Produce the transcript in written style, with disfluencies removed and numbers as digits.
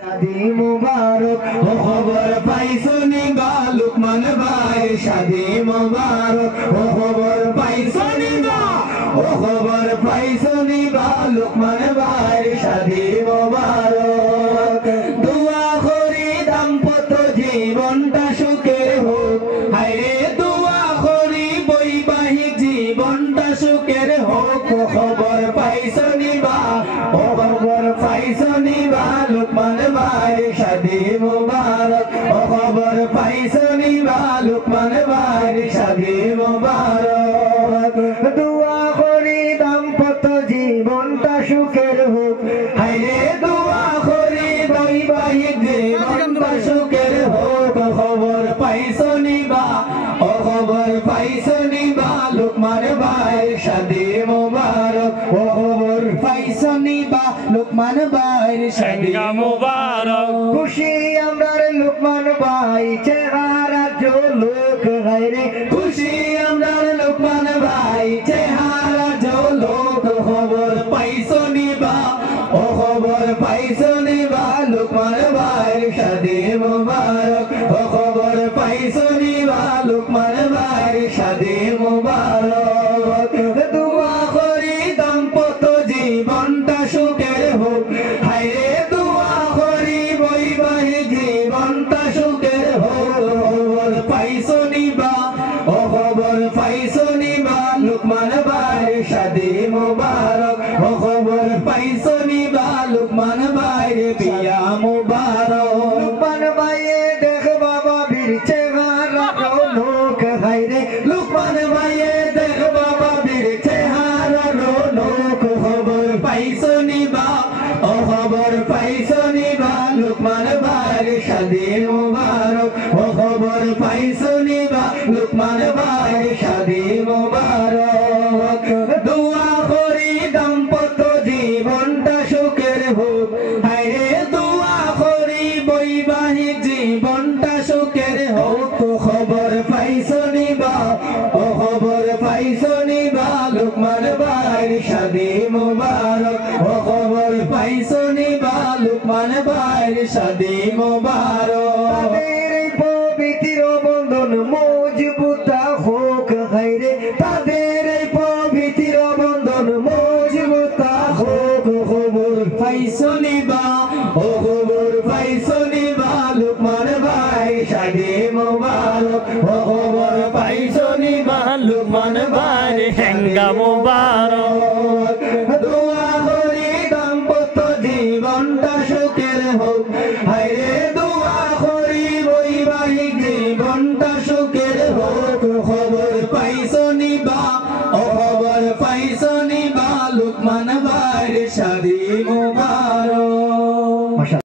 शादी मुबारक हो खबर पाइसो निबा लुकमान भाई शादी मुबारक हो खबर पाइसो निबा हो खबर पाइसो निबा लुकमान भाई शादी मुबारक दुआ करी दाम्पत्य जीवनटा सुखेर होक हायरे दुआ करी বৈবাহিক জীবনটা সুখের হোক খবর পাইছো নিবা ও খবর পাইছো নিবা লুকমান ভাই শাদি মুবারক ও খবর পাইছো নিবা লুকমান ভাই শাদি মুবারক দুয়া করি দাম্পত্য জীবনটা সুখের হোক হায়রে দুয়া করি বৈবাহিক জীবনটা সুখের হোক খবর পাইছো নিবা ও খবর পাইছো নিবা লুকমান ভাই শাদি মুবারক ও খবর পাইছো নিবা লুকমান ভাই শাদি মুবারক খুশি আমরার লুকমান ভাই চেহারা ঝলক হায়রে খুশি আমরার লুকমান ভাই চেহারা ঝলক খবর পাইছো নিবা ও খবর পাইছো নিবা লুকমান ভাই শাদি মুবারক ও খবর পাইছো নিবা লুকমান ভাই শাদি মুবারক দুয়া করি দাম্পত্য জীবনটা সুখের হোক হায়রে দুয়া করি বৈবাহিক জীবনটা সুখের হোক খবর পাইছো নিবা ও খবর পাইছো নিবা লুকমান ভাই শাদি মুবারক ও খবর পাইছো নিবা লুকমান ভাই বিয়া মুবারক লুকমান ভাইয়ে দেখ বাবা বীর চেহারা রৌনক হায়রে লুকমান ভাইয়ে দেখ বাবা বীর চেহারা রৌনক খবর পাইছো নিবা ও খবর পাইছো নিবা লুকমান ভাই শাদি মুবারক ও খবর পাইছো নিবা লুকমান ভাই শাদি মুবারক দুয়া করি দাম্পত্য জীবনটা সুখের হোক হায়রে দুয়া করি বৈবাহিক জীবনটা সুখের হোক খবর পাইছো নিবা ও খবর পাইছো নিবা লুকমান ভাই শাদি মুবারক ও খবর পাইছো নিবা লুকমান ভাই শাদি মুবারক পবিত্র বন্ধন মজবুত হোক হায়রে তাদের পবিত্র বন্ধন মজবুত হোক খবর পাইছো নিবা ও খবর পাইছো নিবা লুকমান ভাই শাদি মুবারক ও খবর পাইছো নিবা লুকমান ভাই হেঙ্গা মুবারক দোয়া করি দাম্পত্য জীবনটা সুখের হোক হায়রে দোয়া করি বৈবাহিক জীবনটা সুখের হোক খবর পাইছো নিবা ও খবর পাইছো নিবা লুকমান ভাই শাদি মুবারক।